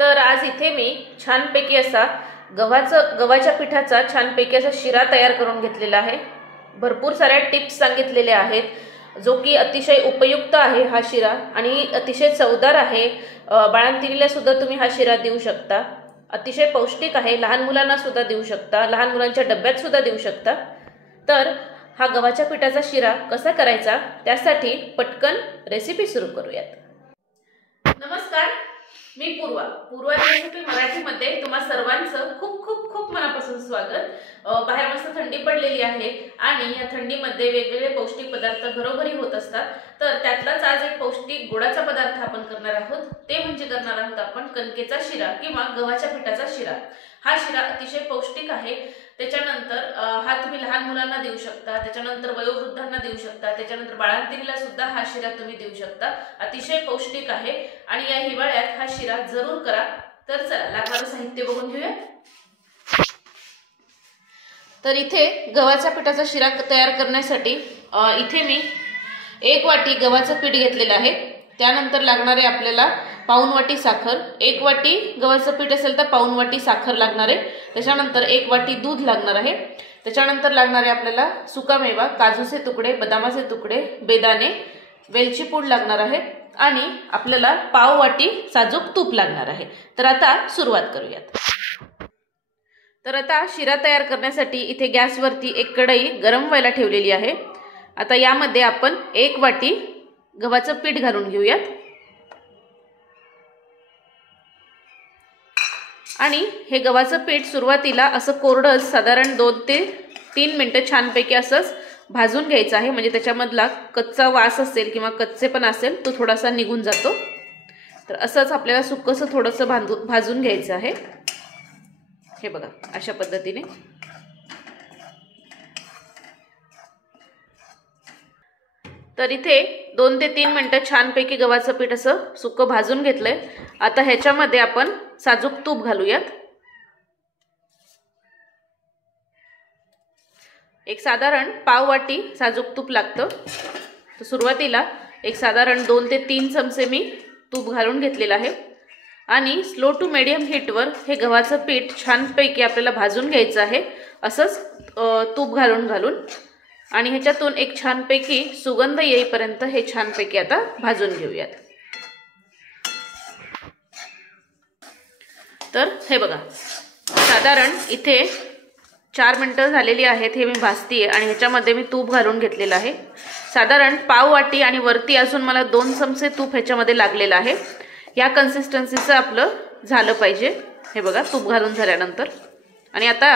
तर आज इथे मी छानपैकी असा गव्हाच्या पिठाचा छानपैकी असा शिरा तयार करून घेतलेला आहे। भरपूर साऱ्या टिप्स सांगितलेल्या आहेत जो की अतिशय उपयुक्त आहे हा शिरा आणि अतिशय चवदार आहे। बाळंतिणीला सुद्धा तुम्ही हा शिरा देऊ शकता। अतिशय पौष्टिक आहे, लहान मुलांना सुद्धा देऊ शकता, लहान मुलांच्या डब्यात सुद्धा देऊ शकता। तर हा गव्हाच्या पिठाचा शिरा कसा करायचा त्यासाठी पटकन रेसिपी सुरू करूयात। नमस्कार, मी पूर्वा रेसिपी मराठीमध्ये तुम्हा सर्वांचं खूप खूप खूप मनापासून स्वागत। बाहेर मस्त थंडी पडलेली आहे आणि या थंडीमध्ये वेगवेगळे पौष्टिक पदार्थ घरोघरी होत असतात। तर त्यातलाच आज एक पौष्टिक गोडाचा पदार्थ आपण करणार आहोत, ते म्हणजे करणार आहोत आपण कणकेचा शिरा किंवा गव्हाच्या पिठाचा शिरा। हा शिरा अतिशय पौष्टिक आहे। त्याच्यानंतर हा तुम्ही लहान मुलांना देऊ शकता, त्याच्यानंतर वयोवृद्धांना देऊ शकता, त्याच्यानंतर बाळंतिणीला सुद्धा हा शिरा तुम्ही देऊ शकता। अतिशय पौष्टिक आहे आणि या हिवाळ्यात हा शिरा जरूर करा। तर चला लागणारं साहित्य बघून घेऊया। तर इथे गव्हाच्या पिठाचा शिरा तयार करण्यासाठी इथे मी 1 वाटी गव्हाचं पीठ घेतलेलं आहे। त्यानंतर लागणारे आपल्याला पाऊण वाटी साखर, 1 वाटी गव्हाचं पीठ असेल तर पाऊण वाटी साखर लागणार आहे। त्याच्यानंतर 1 वाटी दूध लागणार आहे। त्याच्यानंतर लागणारे आपल्याला सुकामेवा, काजूचे तुकडे, बदामाचे तुकडे, बेदाणे, वेलची पूड लागणार आहे आणि आपल्याला पाव वाटी साजूक तूप लागणार आहे। तर आता सुरुवात करूयात। तर आता शिरा तयार करण्यासाठी इथे गॅसवरती एक कढई गरम व्हायला ठेवलेली आहे। आता यामध्ये आपण 1 वाटी गव्हाचं पीठ घालून घेऊयात आणि हे गव्हाचं पीठ सुरुवातीला असं कोरडं साधारण 2 ते 3 मिनिटं छानपैकी असंच भाजून घ्यायचं आहे, म्हणजे त्याच्यामधला कच्चा वास असेल किंवा कच्चेपणा असेल तो थोडासा निघून जातो। तर असंच आपल्याला सुक्कसं थोडंसं भाजून घ्यायचं आहे। हे बघा अशा पद्धतीने। तर इथे 2 ते 3 मिनिटं छानपैकी गव्हाचं पीठ असं सुक्क भाजून घेतलंय। आता ह्याच्यामध्ये आपण साजूक तूप घालूयात। एक साधारण पाव वाटी साजूक तूप लागतं। तर सुरुवातीला एक साधारण 2 ते 3 चमचे मी तूप घालून घेतलेलं आहे आणि स्लो टू मीडियम हीटवर हे गव्हाचं पीठ छानपैकी आपल्याला भाजून घ्यायचं आहे, असंच तूप घालून आणि ह्याच्यातून एक छानपैकी सुगंध येईपर्यंत हे छानपैकी आता भाजून घेऊयात। तर हे बघा साधारण इथे 4 मिनिटं झालेली आहेत, हे मी भाजतीये आणि ह्याच्यामध्ये मी तूप घालून घेतलेलं आहे। साधारण पाव वाटी आणि वरती अजून मला 2 चमचे तूप ह्याच्यामध्ये लागलेलं आहे। या कन्सिस्टन्सीचं आपलं झालं पाहिजे। हे बघा तूप घालून झाल्यानंतर आणि आता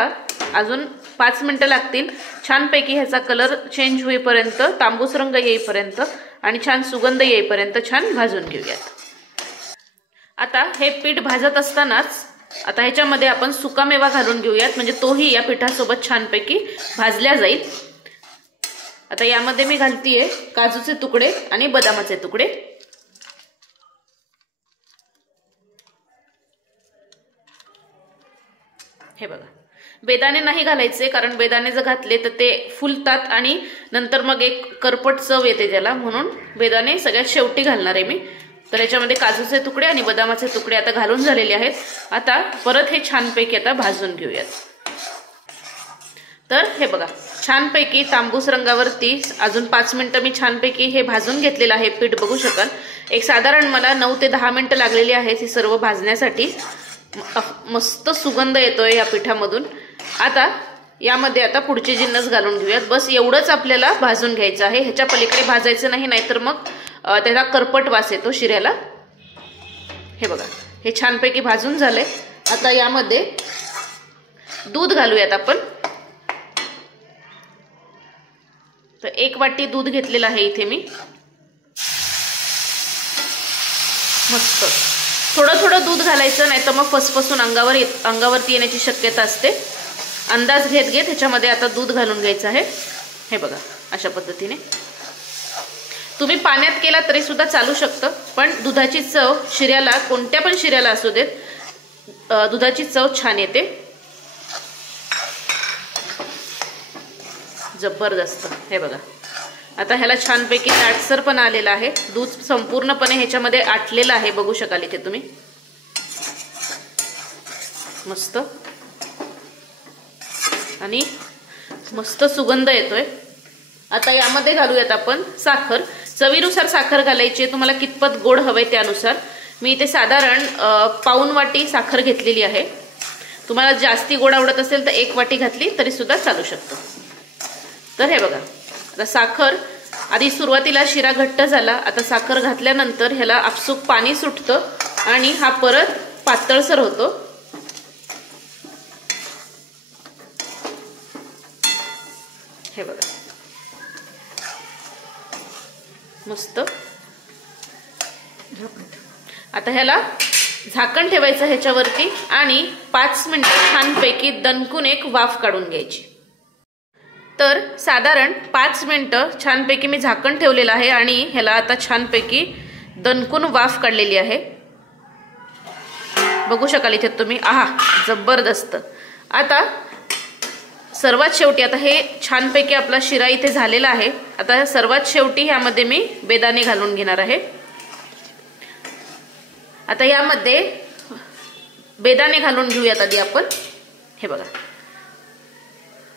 अजून 5 मिनिटं लागतील छानपैकी ह्याचा कलर चेंज होईपर्यंत, तांबूस रंग येईपर्यंत आणि छान सुगंध येईपर्यंत छान भाजून घेऊयात। आता हे पीठ भाजत असतानाच आता ह्याच्यामध्ये आपण सुकामेवा घालून घेऊयात, म्हणजे तोही या पिठासोबत छानपैकी भाजल्या जाईल। आता यामध्ये मी घालतीये काजूचे तुकडे आणि बदामाचे तुकडे। हे बघा बेदाणे नाही घालायचे, कारण बेदाणे जर घातले तर ते फुलतात आणि नंतर मग एक करपट चव येते त्याला, म्हणून बेदाणे सगळ्यात शेवटी घालणार आहे मी। तर याच्यामध्ये काजूचे तुकडे आणि बदामाचे तुकडे आता घालून झालेले आहेत। आता परत हे छानपैकी आता भाजून घेऊयात। तर हे बघा छानपैकी तांबूस रंगावरती अजून 5 मिनिटं मी छानपैकी हे भाजून घेतलेलं आहे पीठ, बघू शकाल। एक साधारण मला 9 ते 10 मिनिटं लागलेली आहेत हे सर्व भाजण्यासाठी। मस्त सुगंध येतोय या पिठामधून। आता यामध्ये आता पुढचे जिन्नस घालून घेऊयात। बस एवढंच आपल्याला भाजून घ्यायचं आहे, ह्याच्या पलीकडे भाजायचं नाही, नाहीतर मग त्याचा करपट वास येतो शिऱ्याला। हे बघा हे छानपैकी भाजून झालंय। आता यामध्ये दूध घालूयात आपण। तर 1 वाटी दूध घेतलेलं आहे इथे मी। मस्त थोडं थोडं दूध घालायचं, नाही तर मग फसफसून अंगावरती येण्याची शक्यता असते। अंदाज घेत ह्याच्यामध्ये आता दूध घालून घ्यायचं आहे। हे बघा अशा पद्धतीने। तुम्ही पाण्यात केला तरी सुद्धा चालू शकतं, पण दुधाची चव शिऱ्याला, कोणत्या पण शिऱ्याला असू देत, दुधाची चव छान येते, जबरदस्त। हे बघा आता ह्याला छानपैकी दाटसर पण आलेला आहे, दूध संपूर्णपणे ह्याच्यामध्ये आटलेलं आहे, बघू शकाल इथे तुम्ही। मस्त आणि मस्त सुगंध येतोय। आता यामध्ये घालूयात आपण साखर। चवीनुसार साखर घालायची, तुम्हाला कितपत गोड हवे त्यानुसार। मी इथे साधारण पाऊण वाटी साखर घेतलेली आहे। तुम्हाला जास्ती गोड आवडत असेल तर 1 वाटी घातली तरी सुद्धा चालू शकतो। तर हे बघा, आता साखर आधी सुरुवातीला शिरा घट्ट झाला, आता साखर घातल्यानंतर ह्याला आपसूक पाणी सुटतं आणि हा परत पातळसर होतो। हे बघा मस्त। आता ह्याला झाकण ठेवायचं ह्याच्यावरती आणि 5 मिनिटं छानपैकी दणकून एक वाफ काढून घ्यायची। तर साधारण 5 मिनिटं छानपैकी मी झाकण ठेवलेलं आहे आणि ह्याला आता छानपैकी दणकून वाफ काढलेली आहे। बघू शकाल इथे तुम्ही, आहा जबरदस्त। आता सर्वात शेवटी, आता हे छानपैकी आपला शिरा इथे झालेला आहे। आता सर्वात शेवटी ह्यामध्ये मी बेदाणे घालून घेणार आहे। आता यामध्ये बेदाणे घालून घेऊयात आधी आपण। हे बघा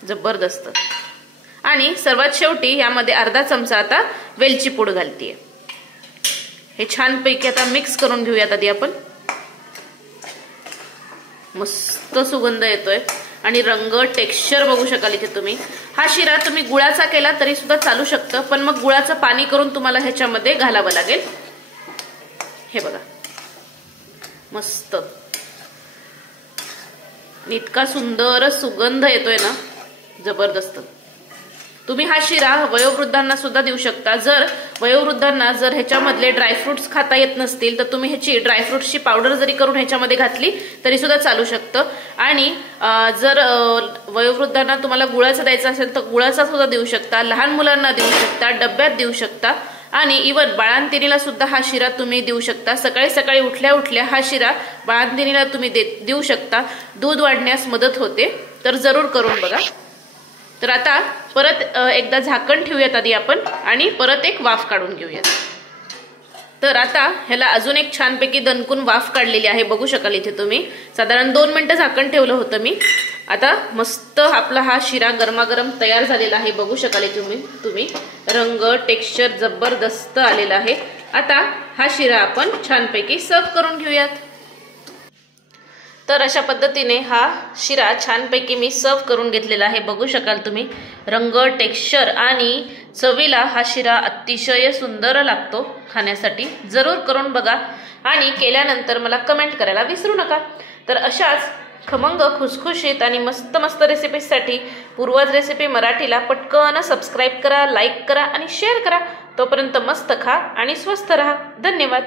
जबरदस्त। आणि सर्वात शेवटी यामध्ये अर्धा चमचा आता वेलची पूड घालतीये। हे छानपैकी आता मिक्स करून घेऊयात आधी आपण। मस्त सुगंध येतोय आणि रंग, टेक्स्चर बघू शकाल इथे तुम्ही। हा शिरा तुम्ही गुळाचा केला तरी सुद्धा चालू शकतं, पण मग गुळाचं पाणी करून तुम्हाला ह्याच्यामध्ये घालावं लागेल। हे बघा मस्त, इतका सुंदर सुगंध येतोय ना, जबरदस्त। तुम्ही हा शिरा वयोवृद्धांना सुद्धा देऊ शकता। जर वयोवृद्धांना जर ह्याच्यामधले ड्रायफ्रुट्स खाता येत नसतील तर तुम्ही ह्याची ड्रायफ्रुट्सची पावडर जरी करून ह्याच्यामध्ये घातली तरी सुद्धा चालू शकतं। आणि जर वयोवृद्धांना तुम्हाला गुळाचा द्यायचा असेल तर गुळाचा सुद्धा देऊ शकता, लहान मुलांना देऊ शकता, डब्यात देऊ शकता आणि इवन बाळंतिणीला सुद्धा हा शिरा तुम्ही देऊ शकता। सकाळी सकाळी उठल्या उठल्या हा शिरा बाळंतिणीला तुम्ही देऊ शकता, दूध वाढण्यास मदत होते। तर जरूर करून बघा। तर आता परत एकदा झाकण ठेवूयात आधी आपण आणि परत एक वाफ काढून घेऊयात। तर आता ह्याला अजून एक छानपैकी दणकून वाफ काढलेली आहे। बघू शकाल इथे तुम्ही, साधारण 2 मिनिटं झाकण ठेवलं होतं मी। आता मस्त आपला हा शिरा गरमागरम तयार झालेला आहे। बघू शकाल तुम्ही रंग, टेक्स्चर जबरदस्त आलेला आहे। आता हा शिरा आपण छानपैकी सर्व करून घेऊयात। तर अशा पद्धतीने हा शिरा छानपैकी मी सर्व करून घेतलेला आहे। बघू शकाल तुम्ही रंग, टेक्स्चर आणि चवीला हा शिरा अतिशय सुंदर लागतो खाण्यासाठी। जरूर करून बघा आणि केल्यानंतर मला कमेंट करायला विसरू नका। तर अशाच खमंग, खुसखुशीत आणि मस्त मस्त रेसिपीसाठी पूर्वज रेसिपी मराठीला पटकन सबस्क्राईब करा, लाईक करा आणि शेअर करा। तोपर्यंत मस्त खा आणि स्वस्थ रहा। धन्यवाद।